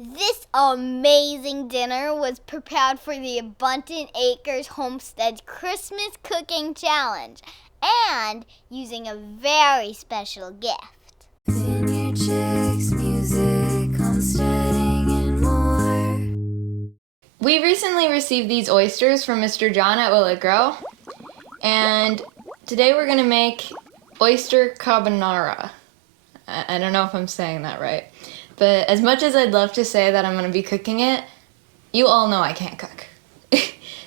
This amazing dinner was prepared for the Abundant Acres Homestead Christmas Cooking Challenge and using a very special gift. Vineyard chicks, music, homesteading, and more. We recently received these oysters from Mr. John at Will It Grow, and today we're going to make Oyster Carbonara. I don't know if I'm saying that right, but as much as I'd love to say that I'm going to be cooking it, you all know I can't cook.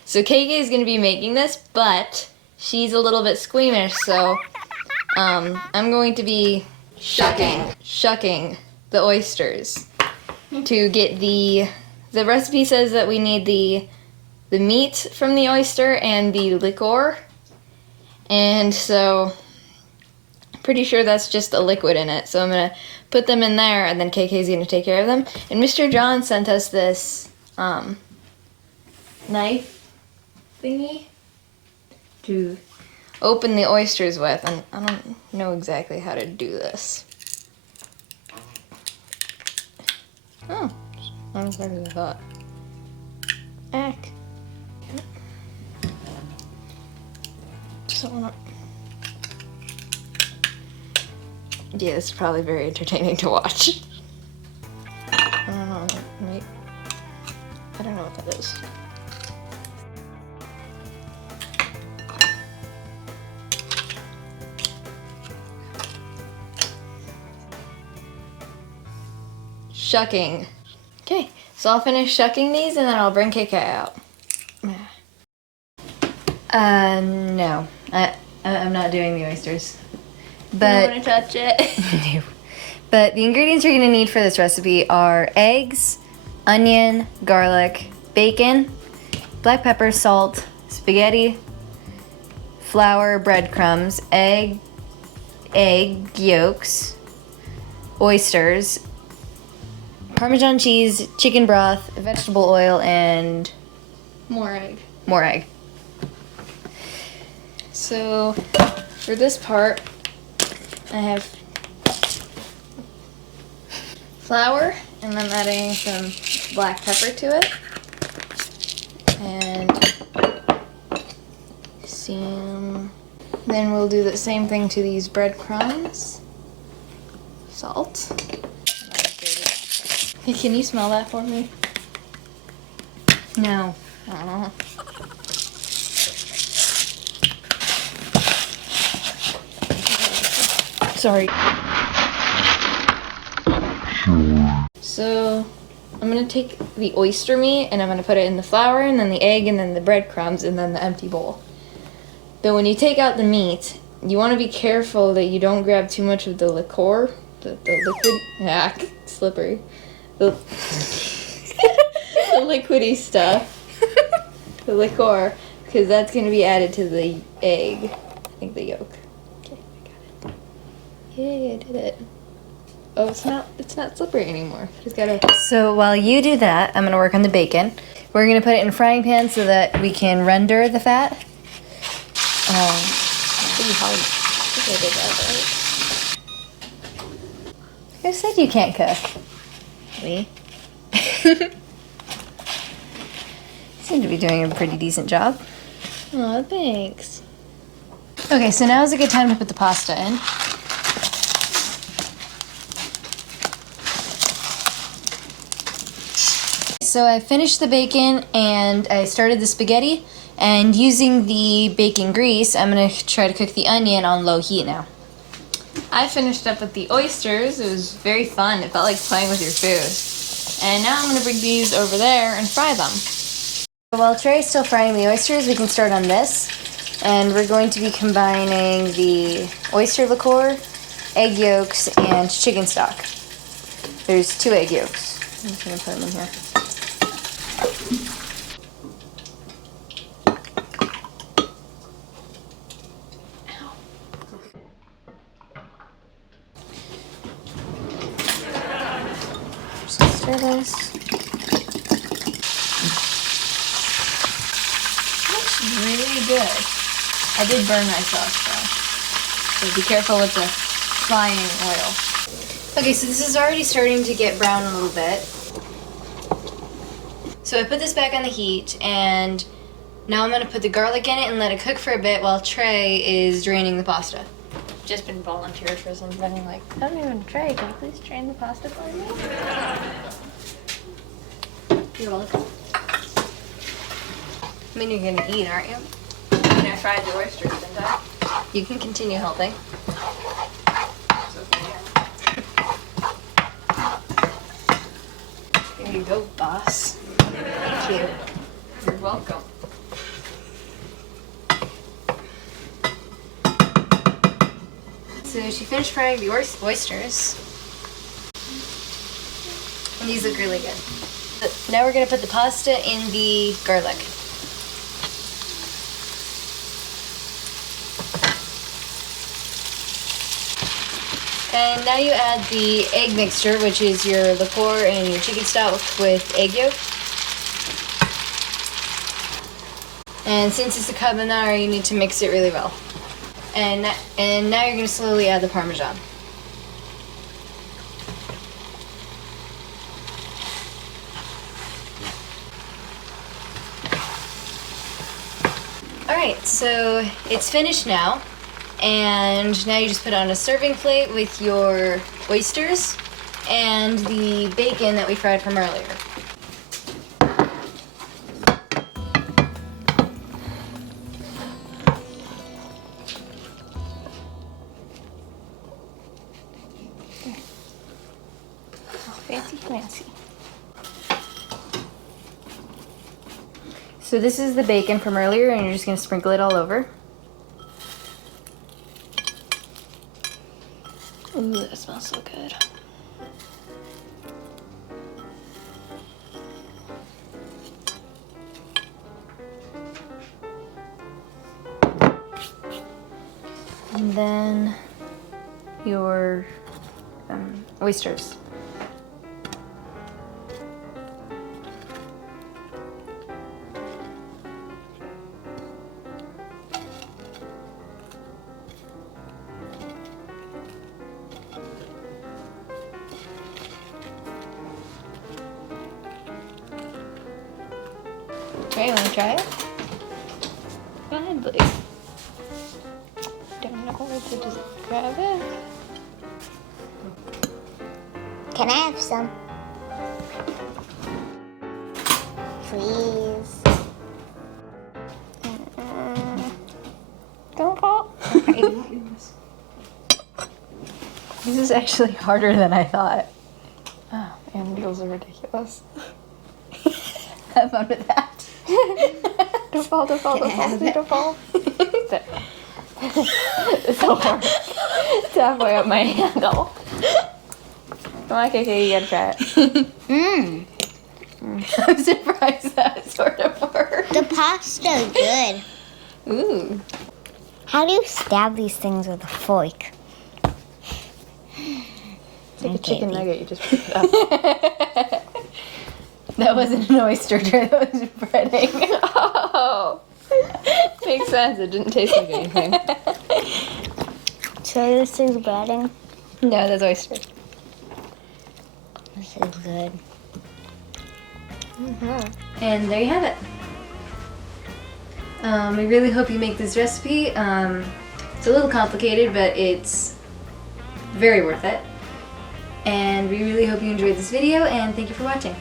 So KK is going to be making this, but she's a little bit squeamish, so I'm going to be shucking the oysters to get the recipe says that we need the meat from the oyster and the liquor, and so pretty sure that's just a liquid in it. So I'm gonna put them in there, and then KK's gonna take care of them. And Mr. John sent us this knife thingy to open the oysters with, and I don't know exactly how to do this. Oh, not as hard as I thought. Ack. Just don't wanna. Yeah, it's probably very entertaining to watch. I don't know, maybe. I don't know what that is. Shucking. Okay, so I'll finish shucking these and then I'll bring KK out. No. I'm not doing the oysters. But You want to touch it? No. But the ingredients you're going to need for this recipe are eggs, onion, garlic, bacon, black pepper, salt, spaghetti, flour, breadcrumbs, egg yolks, oysters, Parmesan cheese, chicken broth, vegetable oil, and More egg. more egg. So for this part, I have flour, and I'm adding some black pepper to it, and then we'll do the same thing to these breadcrumbs, salt. Hey, can you smell that for me? No. I don't know. Sorry. So I'm gonna take the oyster meat and I'm gonna put it in the flour and then the egg and then the breadcrumbs and then the empty bowl. But when you take out the meat, you want to be careful that you don't grab too much of the liquor, the liquid, slippery, the liquidy stuff, the liquor, because that's gonna be added to the egg. I think the yolk. Okay, I got it. Yay, I did it. Oh, it's not slippery anymore. Just gotta. So while you do that, I'm gonna work on the bacon. We're gonna put it in a frying pan so that we can render the fat. Pretty hard. I think I did that right. Who said you can't cook? Me. Seem to be doing a pretty decent job. Oh, thanks. Okay, so now is a good time to put the pasta in. So I finished the bacon and I started the spaghetti, and using the bacon grease, I'm gonna try to cook the onion on low heat now. I finished up with the oysters. It was very fun. It felt like playing with your food. And now I'm gonna bring these over there and fry them. While Trey's still frying the oysters, we can start on this. And we're going to be combining the oyster liqueur, egg yolks, and chicken stock. There's 2 egg yolks. I'm just gonna put them in here. Stir this. Looks really good. I did burn myself though, so be careful with the frying oil. Okay, so this is already starting to get brown a little bit. So I put this back on the heat, and now I'm going to put the garlic in it and let it cook for a bit while Trie is draining the pasta. Just been volunteered for something like, I don't even Trie, can you please drain the pasta for me? You're welcome. I mean, you're gonna eat, aren't you? I mean, I fried the oysters, didn't I? You can continue helping. It's okay, yeah. Here you go, boss. Thank you. You're welcome. So she finished frying the oysters. And these look really good. Now we're gonna put the pasta in the garlic. And now you add the egg mixture, which is your liqueur and your chicken stock with egg yolk. And since it's a carbonara, you need to mix it really well. And now you're going to slowly add the Parmesan. Alright, so it's finished now. And now you just put it on a serving plate with your oysters and the bacon that we fried from earlier. Fancy, fancy. So this is the bacon from earlier, and you're just going to sprinkle it all over. Ooh, that smells so good. And then your oysters. Okay, you want to try it? Go ahead, please. Don't know where to just grab it. Can I have some? Please. Don't fall. This is actually harder than I thought. Oh, and noodles are ridiculous. Have fun with that. Don't fall, don't fall, don't fall, don't fall. It's so hard. It's halfway up my handle. Come on, KK, you gotta try it. I'm surprised that sort of worked. The pasta's good. Ooh. How do you stab these things with a fork? It's like a chicken nugget, you just pick it up. That wasn't an oyster, that was breading. Oh. Makes sense, it didn't taste like anything. So this is breading? No, that's oyster. This is good. And there you have it. I really hope you make this recipe. It's a little complicated, but it's very worth it. And we really hope you enjoyed this video, and thank you for watching.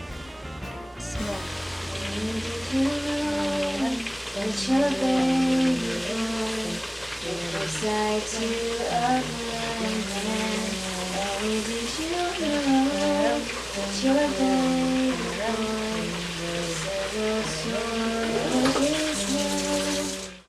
Your